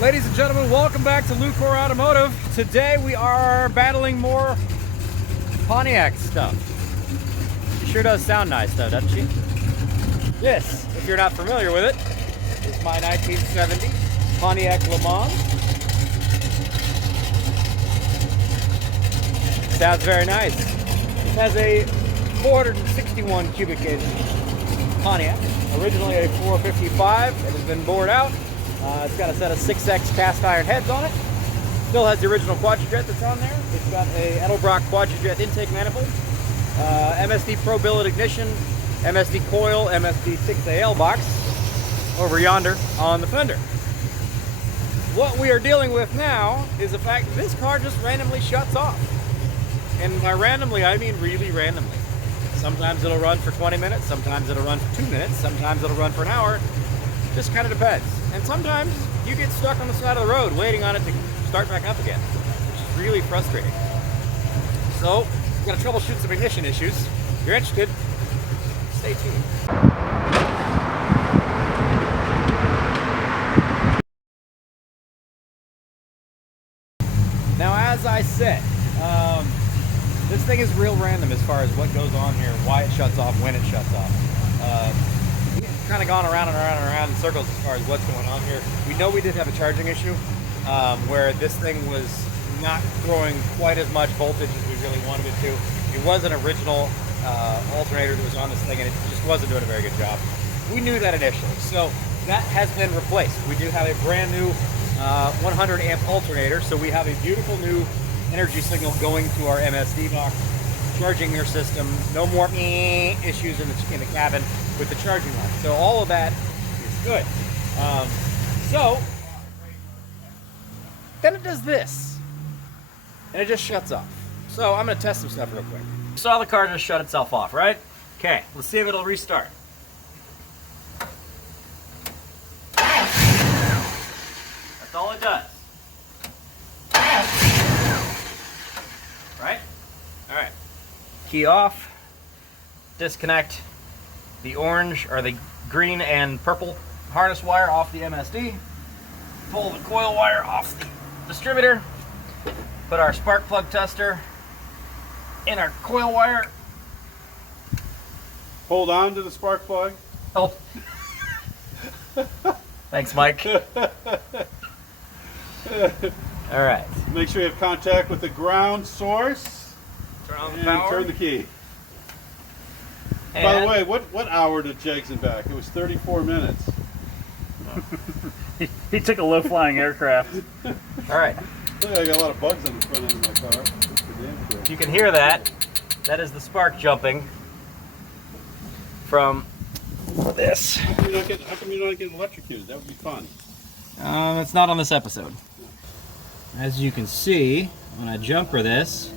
Ladies and gentlemen, welcome back to Lucore Automotive. Today we are battling more Pontiac stuff. She sure does sound nice though, doesn't she? This, if you're not familiar with it, is my 1970 Pontiac LeMans. Sounds very nice. It has a 461 cubic inch Pontiac, originally a 455. It has been bored out. It's got a set of 6X cast iron heads on it. Still has the original Quadrajet that's on there. It's got a Edelbrock Quadrajet intake manifold, MSD Pro billet ignition, MSD coil, MSD 6AL box over yonder on the fender. What we are dealing with now is the fact that this car just randomly shuts off. And by randomly, I mean really randomly. Sometimes it'll run for 20 minutes, sometimes it'll run for 2 minutes, sometimes it'll run for an hour. Just kind of depends. And sometimes you get stuck on the side of the road waiting on it to start back up again, which is really frustrating. So, we're going to troubleshoot some ignition issues. If you're interested, stay tuned. Now, as I said, this thing is real random as far as what goes on here, why it shuts off, when it shuts off. We've kind of gone around and around and around in circles as far as what's going on here. We know we did have a charging issue where this thing was not throwing quite as much voltage as we really wanted it to. It was an original alternator that was on this thing and it just wasn't doing a very good job. We knew that initially, so that has been replaced. We do have a brand new 100 amp alternator, so we have a beautiful new energy signal going to our MSD box, charging your system. No more issues in the cabin with the charging line. So all of that is good. So then it does this, and it just shuts off. So I'm going to test some stuff real quick. You saw the car just shut itself off, right? Okay, let's see if it'll restart. That's all it does. Right? All right. Key off. Disconnect the orange or the green and purple harness wire off the MSD. Pull the coil wire off the distributor. Put our spark plug tester in our coil wire. Hold on to the spark plug. Oh. Thanks, Mike. All right. Make sure you have contact with the ground source. Turn on the and power. Turn the key. And by the way, what hour did Jackson back? It was 34 minutes. He took a low-flying aircraft. All right. I got a lot of bugs on the front end of my car. That's for damn sure. You can hear that. That is the spark jumping from this. How come you don't get electrocuted? That would be fun. It's not on this episode. As you can see, when I jumper this,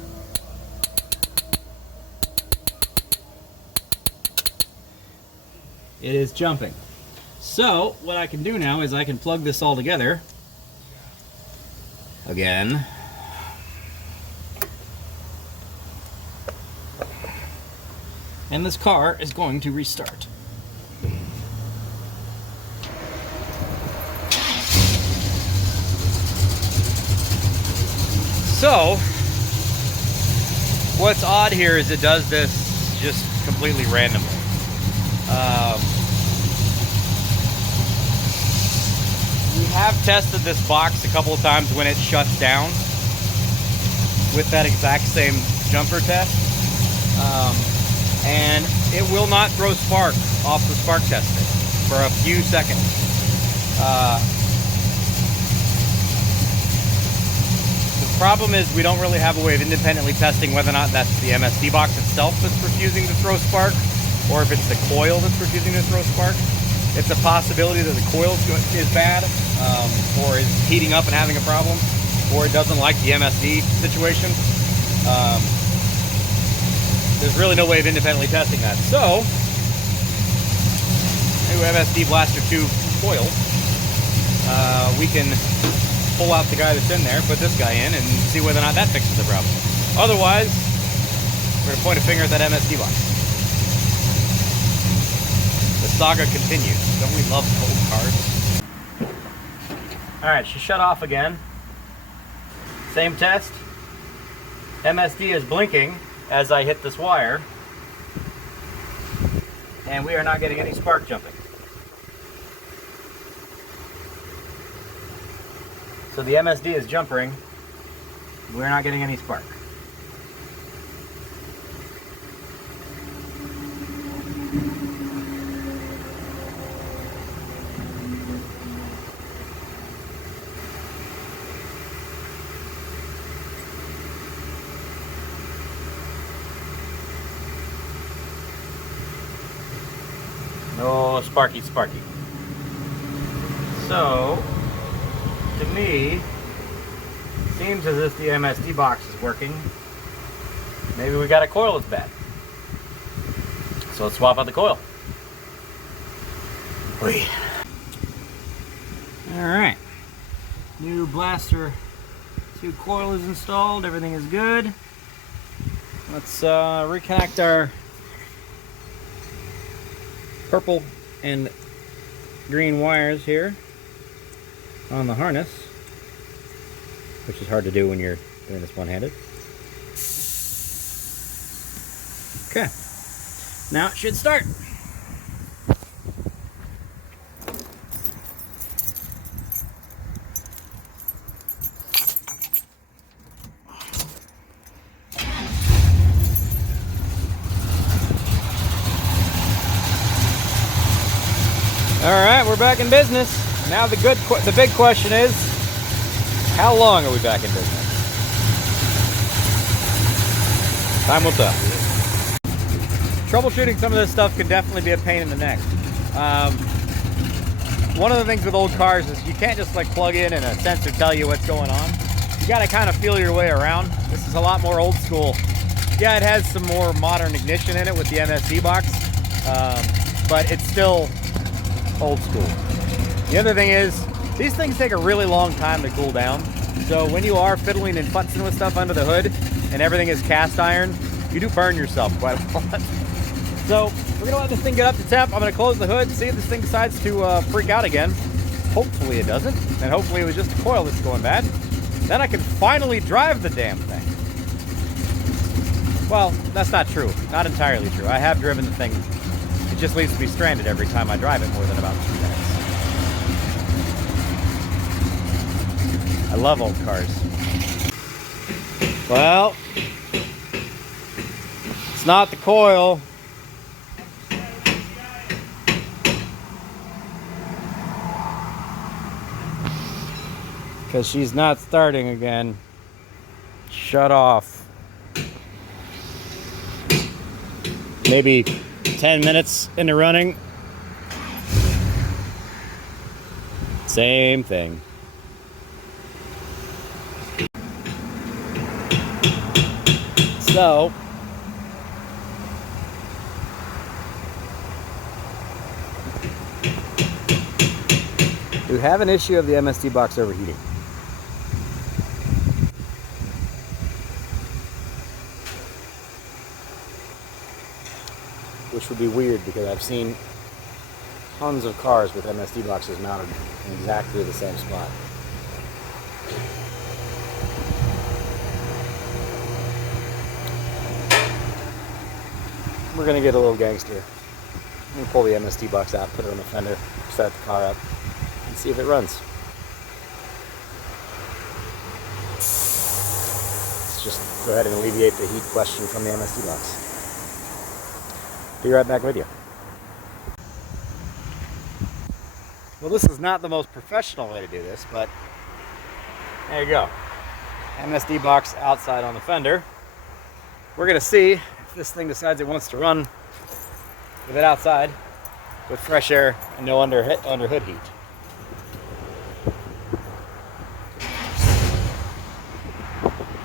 it is jumping. So, what I can do now is I can plug this all together again. And this car is going to restart. So, what's odd here is it does this just completely randomly. We have tested this box a couple of times when it shuts down with that exact same jumper test. And it will not throw spark off the spark tester for a few seconds. The problem is we don't really have a way of independently testing whether or not that's the MSD box itself that's refusing to throw spark, or if it's the coil that's refusing to throw spark. It's a possibility that the coil is bad, or is heating up and having a problem, or it doesn't like the MSD situation. There's really no way of independently testing that. So, new MSD Blaster 2 coil, we can pull out the guy that's in there, put this guy in, and see whether or not that fixes the problem. Otherwise, we're going to point a finger at that MSD box. The saga continues. Don't we love old cars? Alright, she shut off again. Same test. MSD is blinking as I hit this wire. And we are not getting any spark jumping. So the MSD is jumping. We're not getting any spark. No sparky. So, to me, seems as if the MSD box is working. Maybe we got a coil that's bad. So let's swap out the coil. Alright. New blaster 2 coil is installed. Everything is good. Let's reconnect our purple and green wires here on the harness, which is hard to do when you're doing this one-handed. Okay, now it should start. All right, we're back in business. Now the big question is, how long are we back in business? Time will tell. Troubleshooting some of this stuff can definitely be a pain in the neck. One of the things with old cars is you can't just like plug in and a sensor tell you what's going on. You got to kind of feel your way around. This is a lot more old school. Yeah, it has some more modern ignition in it with the MSD box, but it's still old school. The other thing is, these things take a really long time to cool down. So when you are fiddling and futzing with stuff under the hood and everything is cast iron, you do burn yourself quite a lot. So we're gonna let this thing get up to temp. I'm gonna close the hood, see if this thing decides to freak out again. Hopefully it doesn't, and hopefully it was just a coil that's going bad. Then I can finally drive the damn thing. Well, that's not true. Not entirely true. I have driven the thing. It just leaves me stranded every time I drive it more than about 2 minutes. I love old cars. Well, it's not the coil. Because she's not starting again. Shut off. Maybe 10 minutes into running. Same thing. So, we have an issue of the MSD box overheating. Which would be weird because I've seen tons of cars with MSD boxes mounted in exactly the same spot. We're gonna get a little gangster. I'm gonna pull the MSD box out, put it on the fender, start the car up, and see if it runs. Let's just go ahead and alleviate the heat question from the MSD box. Be right back with you. Well, this is not the most professional way to do this, but there you go. MSD box outside on the fender. We're gonna see if this thing decides it wants to run with it outside with fresh air and no under hood heat.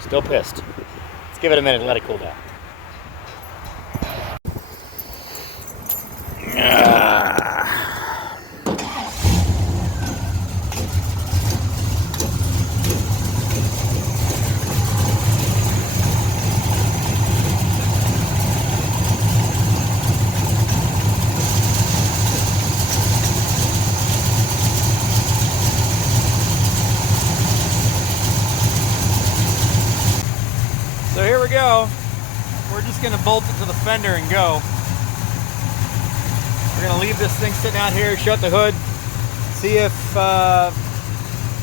Still pissed. Let's give it a minute and let it cool down. go. We're just gonna bolt it to the fender and go. We're gonna leave this thing sitting out here, shut the hood, see if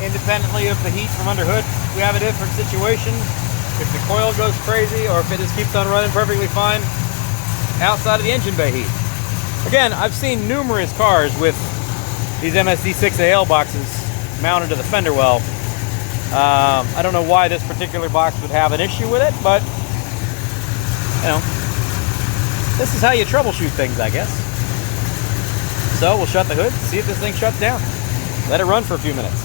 independently of the heat from under hood, we have a different situation. If the coil goes crazy or if it just keeps on running perfectly fine outside of the engine bay heat. Again, I've seen numerous cars with these MSD 6AL boxes mounted to the fender well. I don't know why this particular box would have an issue with it, but you know, this is how you troubleshoot things, I guess. So we'll shut the hood, see if this thing shuts down. Let it run for a few minutes.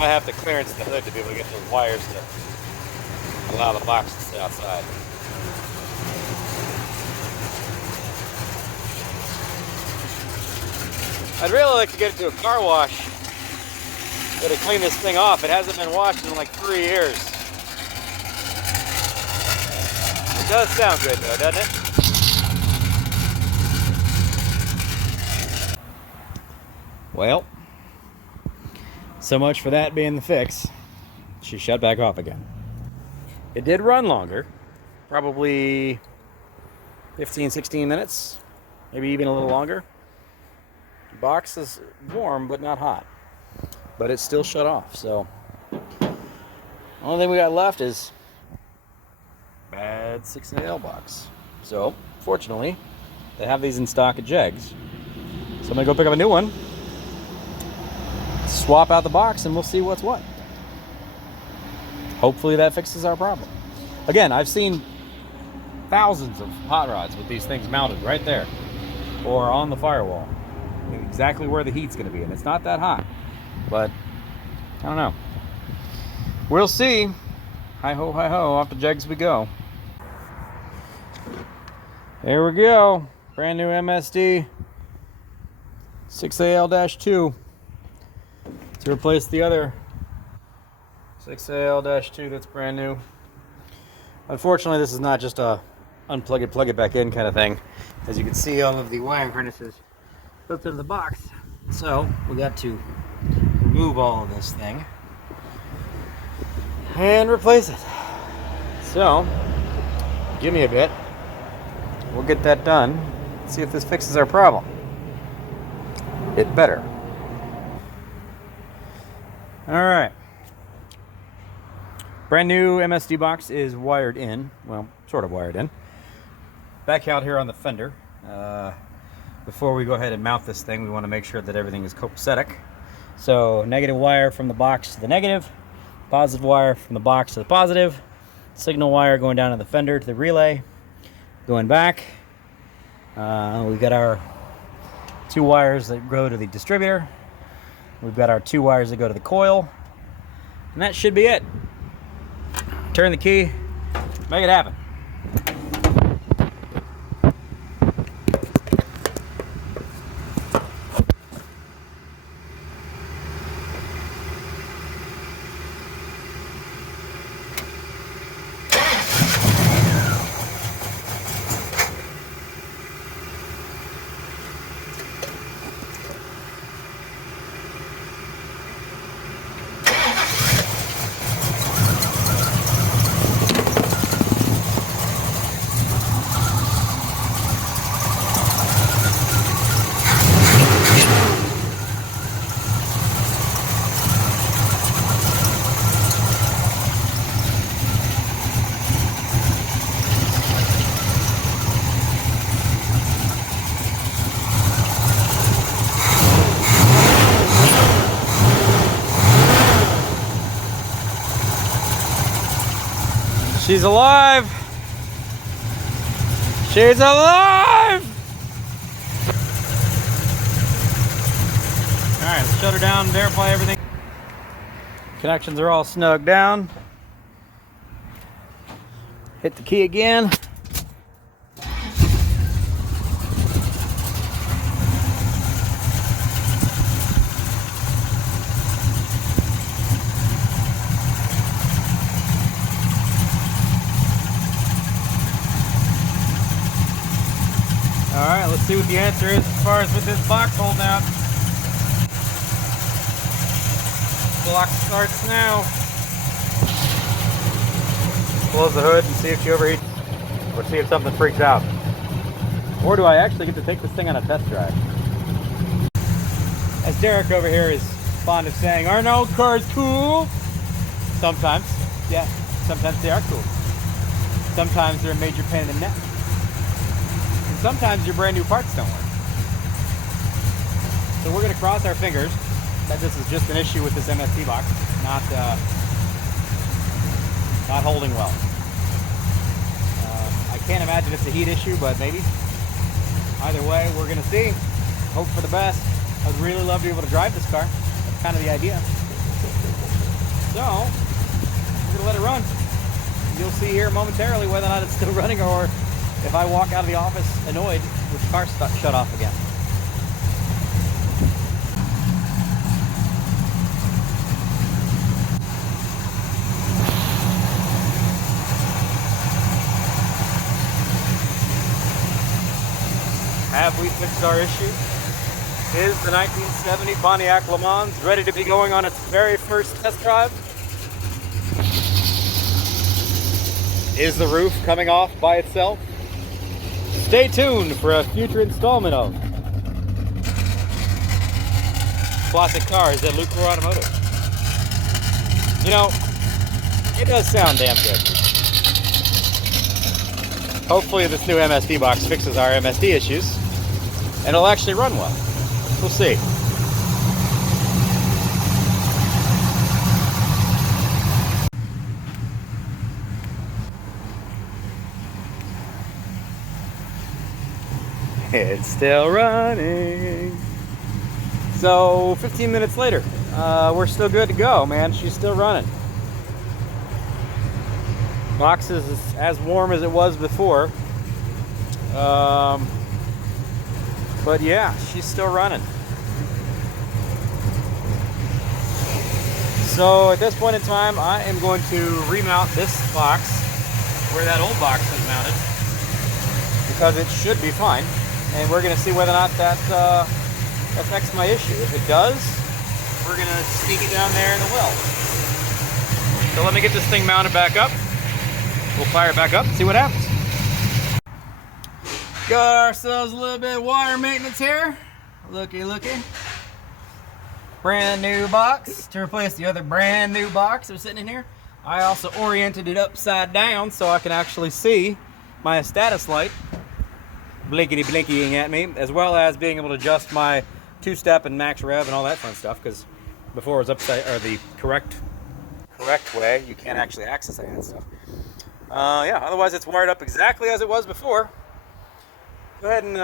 Might have to clearance the hood to be able to get those wires to allow the box to stay outside. I'd really like to get it to a car wash to clean this thing off. It hasn't been washed in like 3 years. It does sound good though, doesn't it? Well, so much for that being the fix. She shut back off again. It did run longer, probably 15, 16 minutes, maybe even a little longer. The box is warm, but not hot. But it's still shut off, so only thing we got left is bad 6AL box. So, fortunately, they have these in stock at Jegs. So I'm gonna go pick up a new one, swap out the box, and we'll see what's what. Hopefully that fixes our problem. Again, I've seen thousands of hot rods with these things mounted right there or on the firewall, exactly where the heat's going to be, and it's not that hot, but I don't know. We'll see. Hi ho, off the Jegs we go. There we go, brand new MSD 6AL-2 to replace the other 6AL-2 that's brand new. Unfortunately, this is not just a unplug it, plug it back in kind of thing. As you can see, all of the wiring harnesses built into the box. So we got to remove all of this thing and replace it. So give me a bit. We'll get that done. See if this fixes our problem. It better. All right. Brand new MSD box is wired in, well, sort of wired in. Back out here on the fender. Before we go ahead and mount this thing, we want to make sure that everything is copacetic. So negative wire from the box to the negative, positive wire from the box to the positive, signal wire going down to the fender to the relay, going back. We've got our 2 wires that go to the distributor. We've got our 2 wires that go to the coil, and that should be it. Turn the key, make it happen. She's alive! She's alive! Alright, let's shut her down, verify everything. Connections are all snug down. Hit the key again. see what the answer is as far as with this box holding out. Clock starts now. Close the hood and see if she overheats, or see if something freaks out. Or do I actually get to take this thing on a test drive? As Derek over here is fond of saying, aren't old cars cool? Sometimes, yeah, sometimes they are cool. Sometimes they're a major pain in the neck. And sometimes your brand new parts don't work. So we're gonna cross our fingers that this is just an issue with this MSD box, not holding well. I can't imagine it's a heat issue, but maybe. Either way, we're gonna see. Hope for the best. I'd really love to be able to drive this car. That's kind of the idea. So, we're gonna let it run. You'll see here momentarily whether or not it's still running, or if I walk out of the office annoyed with the car shut off again. Have we fixed our issue? Is the 1970 Pontiac LeMans ready to be going on its very first test drive? Is the roof coming off by itself? Stay tuned for a future installment of Classic Cars at Lucore Automotive. You know, it does sound damn good. Hopefully this new MSD box fixes our MSD issues, and it'll actually run well. We'll see. It's still running. So 15 minutes later, we're still good to go, man. She's still running. Box is as warm as it was before. But yeah, she's still running. So at this point in time, I am going to remount this box where that old box is mounted, because it should be fine. And we're gonna see whether or not that affects my issue. If it does, we're gonna sneak it down there in the well. So let me get this thing mounted back up. We'll fire it back up and see what happens. Got ourselves a little bit of water maintenance here. Looky, looky. Brand new box to replace the other brand new box that was sitting in here. I also oriented it upside down so I can actually see my status light blinkety-blinkying at me, as well as being able to adjust my two-step and max rev and all that fun stuff, because before it was upside, or the correct way, you can't actually access any of that stuff. Yeah, otherwise it's wired up exactly as it was before. Go ahead and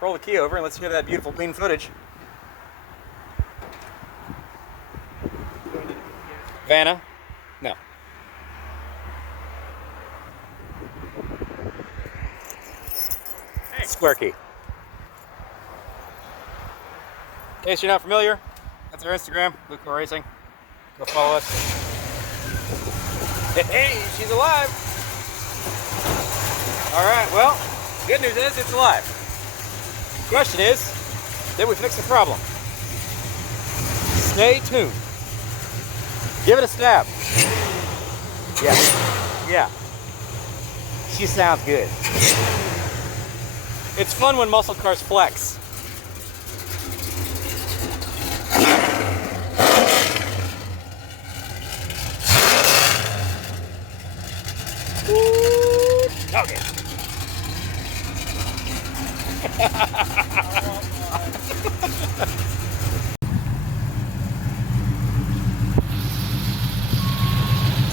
roll the key over and let's hear that beautiful clean footage. Vanna? No. Hey. Square key. In case you're not familiar, that's our Instagram, LucoreRacing. Go follow us. Hey, she's alive. All right, well, good news is it's alive. The question is, did we fix the problem? Stay tuned. Give it a stab. Yeah. She sounds good. It's fun when muscle cars flex. Okay.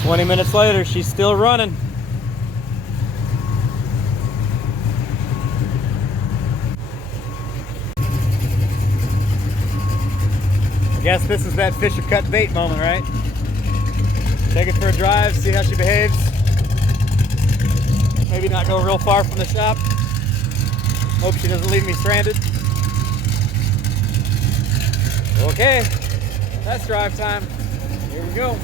20 minutes later, she's still running. I guess this is that fish or cut bait moment, right? Take it for a drive, see how she behaves. Maybe not go real far from the shop. Hope she doesn't leave me stranded. Okay, that's drive time. Here we go.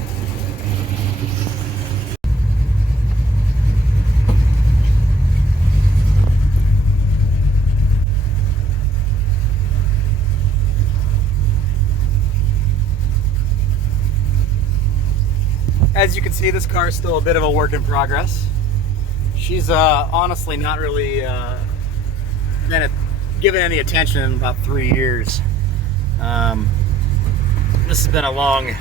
As you can see, this car is still a bit of a work in progress. She's honestly not really been given any attention in about 3 years. This has been a long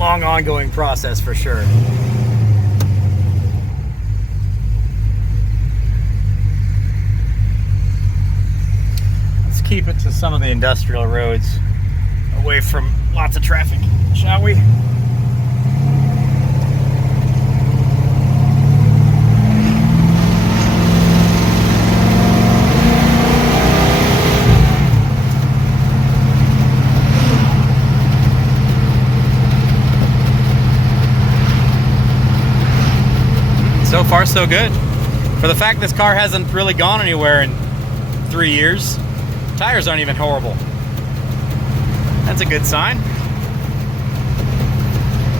ongoing process for sure. Let's keep it to some of the industrial roads away from lots of traffic, shall we? So far, so good. For the fact this car hasn't really gone anywhere in 3 years, tires aren't even horrible. That's a good sign.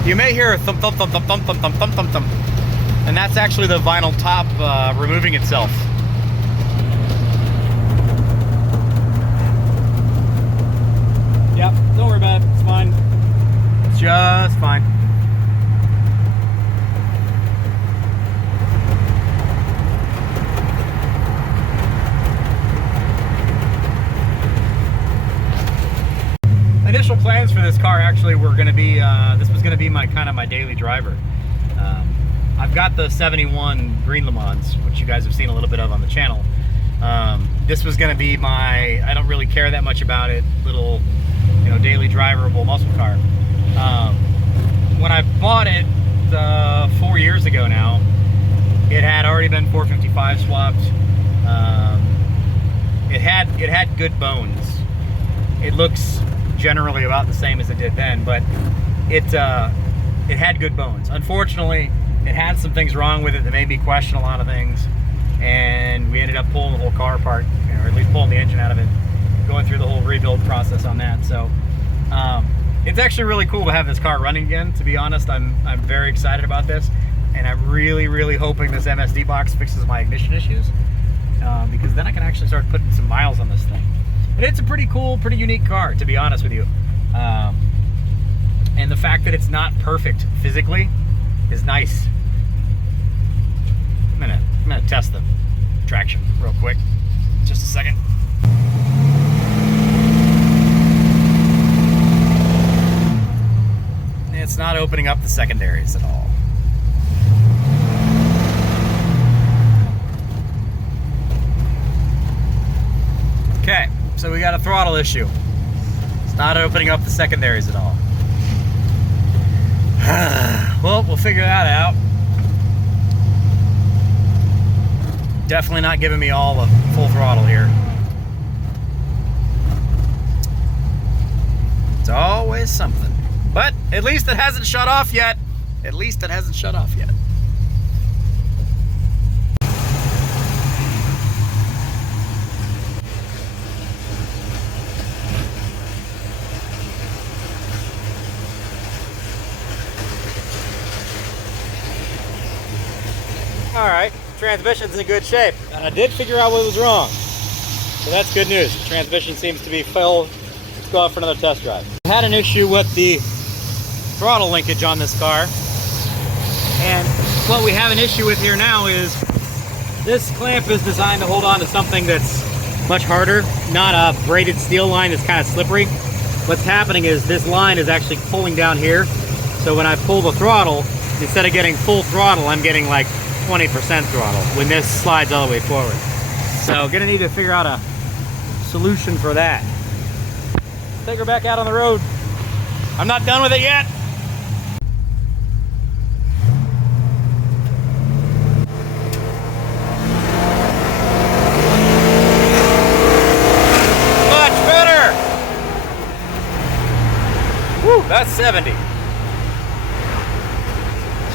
You may hear a thump, thump, thump, thump, thump, thump, thump, thump, thump, thump, and that's actually the vinyl top removing itself. Yep, don't worry about it. It's fine. It's just fine. Initial plans for this car actually were going to be, this was going to be my daily driver. I've got the 71 green LeMans, which you guys have seen a little bit of on the channel. This was going to be my, I don't really care that much about it, little, daily driverable muscle car. When I bought it 4 years ago now, it had already been 455 swapped. It had good bones. It looks generally about the same as it did then, but it had good bones. Unfortunately, it had some things wrong with it that made me question a lot of things, and we ended up pulling the whole car apart, or at least pulling the engine out of it, going through the whole rebuild process on that. So it's actually really cool to have this car running again. To be honest, I'm very excited about this, and I'm really hoping this MSD box fixes my ignition issues, because then I can actually start putting some miles on this thing. And it's a pretty cool, pretty unique car, to be honest with you. And the fact that it's not perfect physically is nice. I'm gonna test the traction real quick. Just a second. It's not opening up the secondaries at all. Okay. So we got a throttle issue. It's not opening up the secondaries at all. Well, we'll figure that out. Definitely not giving me all the full throttle here. It's always something. But at least it hasn't shut off yet. At least it hasn't shut off yet. Alright, transmission's in good shape, and I did figure out what was wrong. So that's good news. The transmission seems to be filled. Let's go out for another test drive. I had an issue with the throttle linkage on this car, and what we have an issue with here now is this clamp is designed to hold on to something that's much harder, not a braided steel line that's kind of slippery. What's happening is this line is actually pulling down here, so when I pull the throttle, instead of getting full throttle, I'm getting like 20% throttle when this slides all the way forward. So gonna need to figure out a solution for that. Take her back out on the road. I'm not done with it yet. Much better. Woo, that's 70.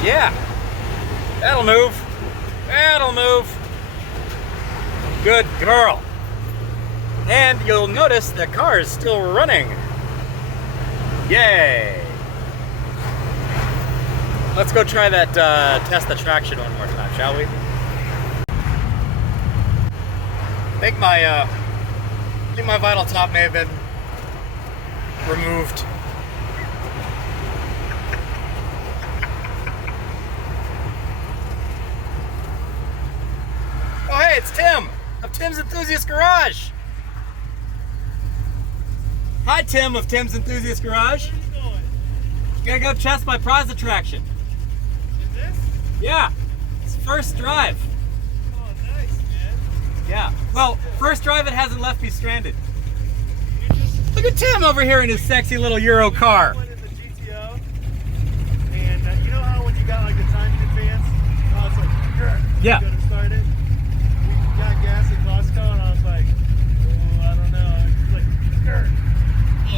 Yeah, that'll move. That'll move. Good girl. And you'll notice the car is still running. Yay. Let's go try that, test the traction one more time, shall we? I think my vinyl top may have been removed. Tim's Enthusiast Garage. Hi, Tim of Tim's Enthusiast Garage. Where are you going? Gotta go test my prize attraction. Is this? Yeah, it's first drive. Oh, nice, man. Yeah, well, first drive it hasn't left me stranded. You just Look at Tim over here in his sexy little Euro car. went in the GTO, and you know how when you got like the timing advance, I was like, "Grr," Yeah. you gotta start it. We got gas at Costco, and I was like, oh, I don't know. And it's like, "Grr."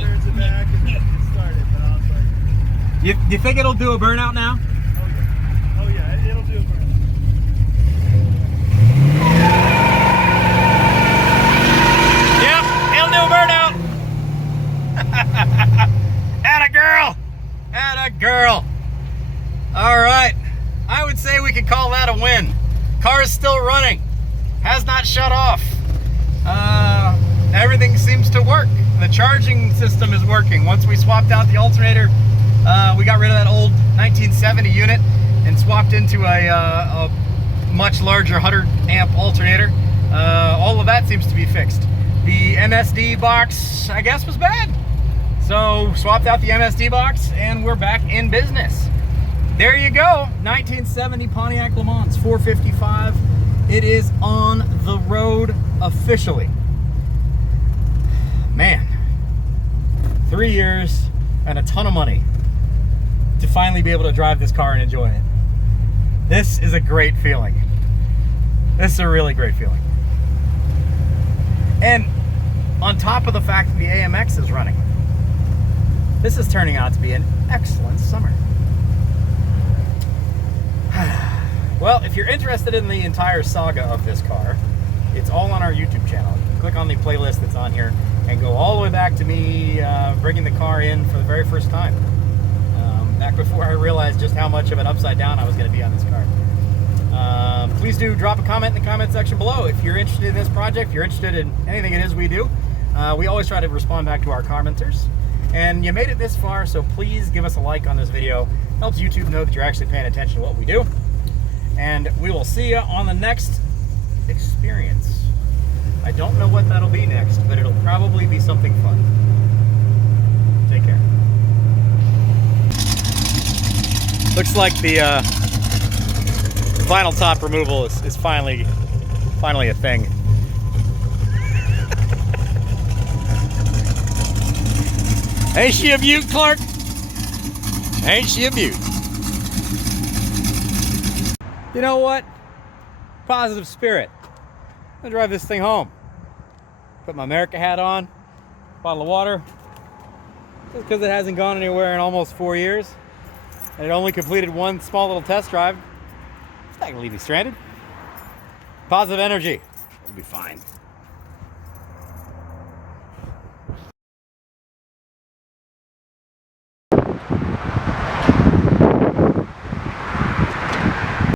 Turns it back and then it started, but I was like, You think it'll do a burnout now? oh yeah, it'll do a burn. Yep, it'll do a burnout. Atta girl. Atta girl. All right. I would say we could call that a win. Car is still running. Has not shut off. Everything seems to work. The charging system is working. Once we swapped out the alternator, we got rid of that old 1970 unit and swapped into a much larger 100 amp alternator. All of that seems to be fixed. The MSD box, I guess, was bad. So swapped out the MSD box and we're back in business. There you go, 1970 Pontiac LeMans 455. It is on the road officially. Man, 3 years and a ton of money to finally be able to drive this car and enjoy it. This is a great feeling. This is a really great feeling. And on top of the fact that the AMX is running, this is turning out to be an excellent summer. Well, if you're interested in the entire saga of this car, it's all on our YouTube channel. You can click on the playlist that's on here and go all the way back to me bringing the car in for the very first time. Back before I realized just how much of an upside down I was going to be on this car. Please do drop a comment in the comment section below if you're interested in this project, if you're interested in anything it is we do. We always try to respond back to our commenters. And you made it this far, so please give us a like on this video. Helps YouTube know that you're actually paying attention to what we do. And we will see you on the next experience. I don't know what that'll be next, but it'll probably be something fun. Take care. Looks like the vinyl top removal is finally a thing. Ain't she a beaut, Clark? Ain't she a beaut? You know what? Positive spirit. I'm gonna drive this thing home. Put my America hat on, bottle of water. Just because it hasn't gone anywhere in almost 4 years, and it only completed one small little test drive, it's not gonna leave me stranded. Positive energy. We'll be fine.